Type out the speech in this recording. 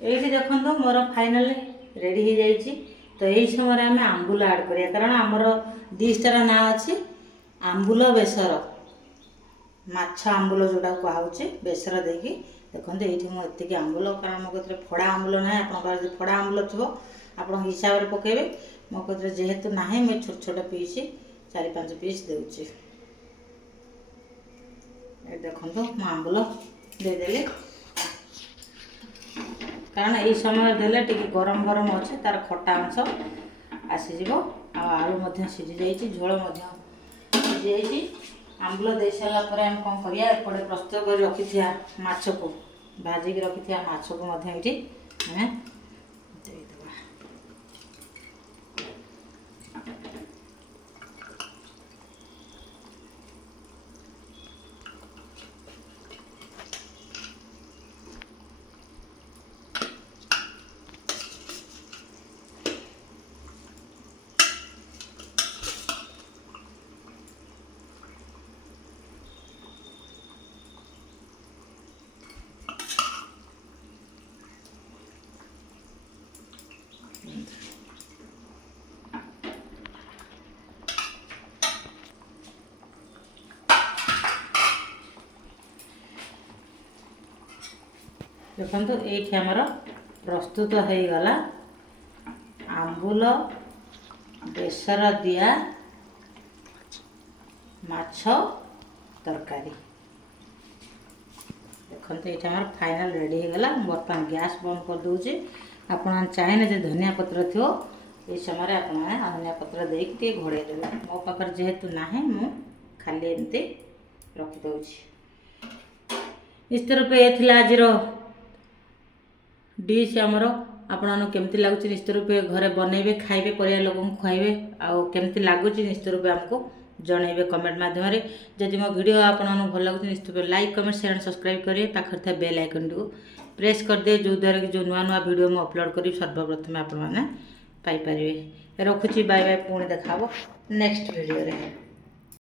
ये देखो मोर finally ready हो जाइए। तो यही समय आम आंबुल ऐड करिया कारण आमर डिशटार ना अच्छी आंबुल बेसर माछ आंबुल जोटा कहुचे बेसर देकी देखो ये मुझे आंबुल कारण मो कह फड़ा आंबुल ना आप फड़ा आंबुल थो आप हिसाब से पकेबे मो कह जेहेतु ना मुझे छोट छोट पीस 4-5 पीस दूची देखो मु आंबुल देदेली कारण ये समय देले टिके गरम गरम अच्छे तार खटा अंश आसीज आलू सीझी जाइए झोल सीझी जाइए आंबुल दे सारापर आम कौन करिया एपटे प्रस्तुत कर रखी माछ को भाजिक रखी माछ को ये देखो ये आमर प्रस्तुत हो गला आंबुल बेसर दिया माछ तरकारी। देखो ये आमर फाइनल रेडी हो गला। बर्तमान गैस बंद कर दूचे। आप चाहिए जो धनिया पत्र थो ये समय आप धनिया पत्र देके घोड़े देवे मो पाखर जेहेतु ना मु खाली एमती रखीदे इस तरह ये आज डिश आमर आपन केमती लगुच निश्चित रूपे घरे बनइबे खाइबे परिवार लोक खुआइबे आउ केमती लगुच निश्चित रूपे आमको जनइबे कमेंट माध्यम जदि मो वीडियो आपन भल लगुच निश्चित रूपे लाइक कमेंट शेयर सब्सक्राइब करिए पाखर था बेल आइकन को प्रेस कर दे जो द्वारा कि जो नुआ नुआ वीडियो मु अपलोड करी सर्वप्रथम आपण माने पाई परिबे। रखुची बाय बाय पुणी देखा नेक्स्ट वीडियो रे।